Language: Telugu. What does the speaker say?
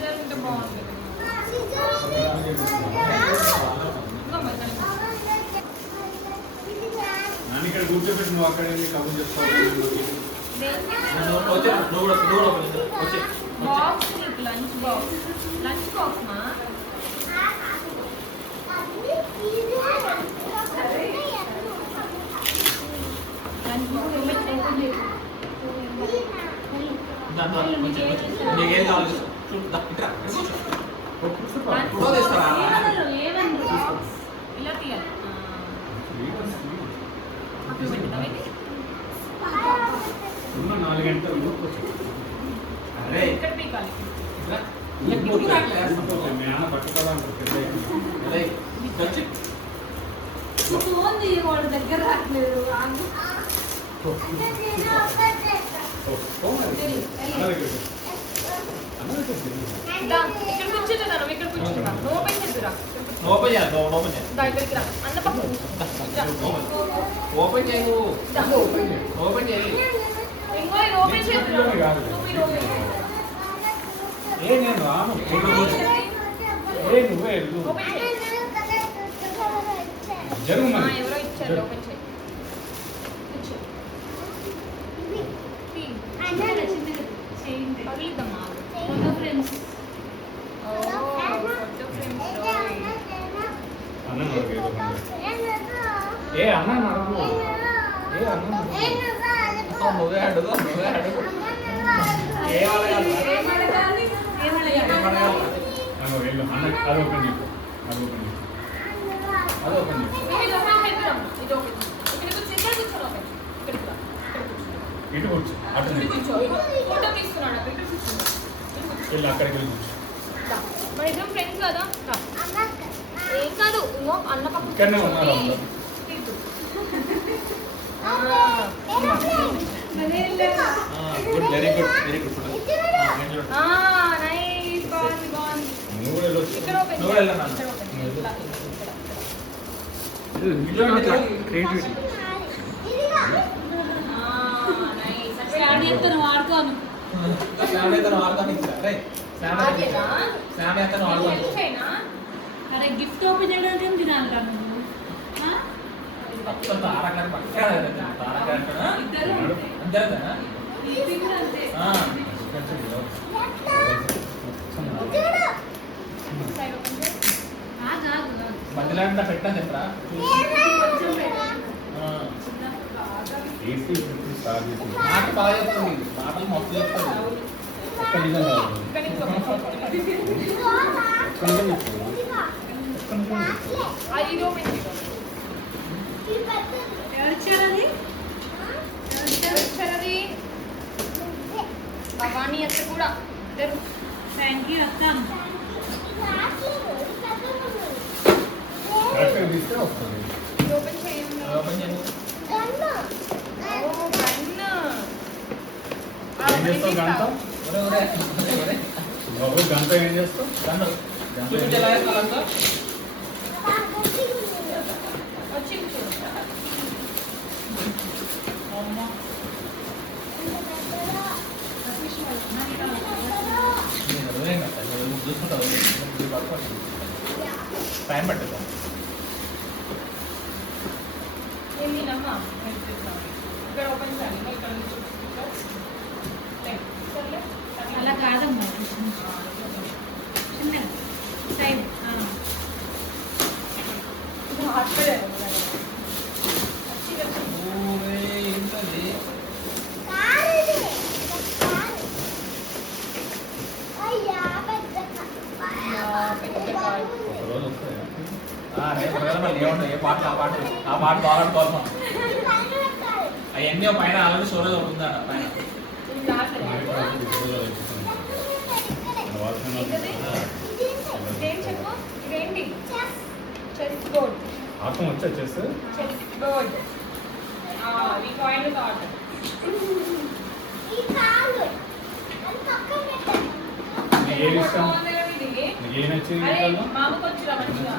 సీజర్ ఉంటే బాగుంటుంది. నన్ను ఇక్కడ కూర్చోబెట్టి నువ్వు అక్కడ కబుర్ చెప్తావు. బాక్స్ నీకు లంచ్ బాక్స్. లంచ్ బాక్స్ మా నీకేం కావాలి ఇలా తీయాలి. ఉన్న 4 గంటలు అరే ఇక్కడ పీకాలి. మేన పట్టుకోవాలనుకుంటుంది. వాళ్ళ దగ్గర రావట్లేదు. ఇక్కడ కూర్చుంటున్నాను. ఇక్కడ కూర్చుంటా. ఓపెన్ చేద్దురా. ఓపెన్ చేయాలి. ఓపెన్ చేయాలి. దగ్గరికి రా. అన్న పక్కన ఓపెన్ చేయు. ఓపెన్ చేయి. ఇంకో ఇది ఓపెన్ చేద్దురా. నువ్వు ఇది ఓపెన్ చేయి. నేను రాను. నువ్వే వెళ్ళు. ఓపెన్ చేయి. జరుగు మరి. ఎవరో ఇచ్చారు. ఓపెన్ చేయి. పగిలిద్దామా? Photo frames. ఏ అన్న నడుగు. ఏ అన్న నువ్వే అడుగు. నువ్వే అడుగు. అన్న వెళ్ళు. అన్న అది ఓపెన్ చెప్పు. అది ఓపెన్ చెప్పు. అది ఓపెన్ చెప్పు. ఇది ఓపెన్ చేద్దాం. ఇది ఓపెన్. ఇక్కడ కూర్చో. ఓపెన్. ఇక్కడికి రా. ఇటు కూర్చో. అటు ఇక్కడ కూర్చో. ఫోటో తీసుకున్నాడు. ఇక్కడ కూర్చో. వెళ్ళి అక్కడికి వెళ్ళి కూర్చో. మన ఇద్దరం ఫ్రెండ్స్ కదా. ఏం కాదు. ఇంకో అన్న పక్కన ఇక్కడనే ఉన్నారు అందరూ. Good. Very good. Very good. Nice. బాగుంది బాగుంది. నువ్వు కూడా వెళ్ళొచ్చు. ఇక్కడ ఓపెన్. నువ్వు వెళ్ళనా? క్రియేటివిటీ. శాండియత్తను వాడుకోను. శాండియతను ఆర్గానిక్. అరే శాండియతను ఆర్గానిక్. అరే గిఫ్ట్ ఓపెన్ చేయడానికి ఏం తినాలి నువ్వు? తారకాన్ని పట్టాడు. ఇద్దరు అంతేనా? ఇది కూడా అంతే. మధ్యలో పెట్టా చెప్పరా. మాట బాగా చెప్తుంది. మాటలు మొత్తం చెప్తాడు. ఒక్క నిజం కాదు. ఇది ఓపెన్ చేద్దాం. ఎవరిచ్చారది? అది భవానీ అత్త కూడా. ఇద్దరు. థ్యాంక్ యూ అక్క. కరెక్ట్గా తీస్తే వస్తుంది. ఇది ఓపెన్ చేయండి. ఓపెన్ చేయండి. ఏం చేస్తావు గంట? ఒరే ఒరే ఒరే. బాబు గంట ఏం చేస్తావు? గంట చూపించి ఎలా వేస్తారంతా? వచ్చి కూర్చో. చూసుకుంటావు. టైం పట్టిందా? ఏంటి నమ్మా? ఇక్కడ ఓపెన్ చేయాలి. ఇక్కడ నుంచి సర్లే. అలా కాదమ్మా. చిన్న సైడ్. ఒకరోజు వస్తాయా? ఏ పాట ఆ పాట బాగా కోసం అవన్నీ పైన ఆల్రెడీ స్టోరేజ్ అవుతుందా పైన. చెప్పు. ఇదేంటి? Chess board. ఆత్మ వచ్చా చెస్? Chess board. ఈ కాయిన్ థాట్. నీకు ఏది ఇష్టం? ఇది నీకు ఏం నచ్చింది? అరే మామకు వచ్చిరా మంచిగా.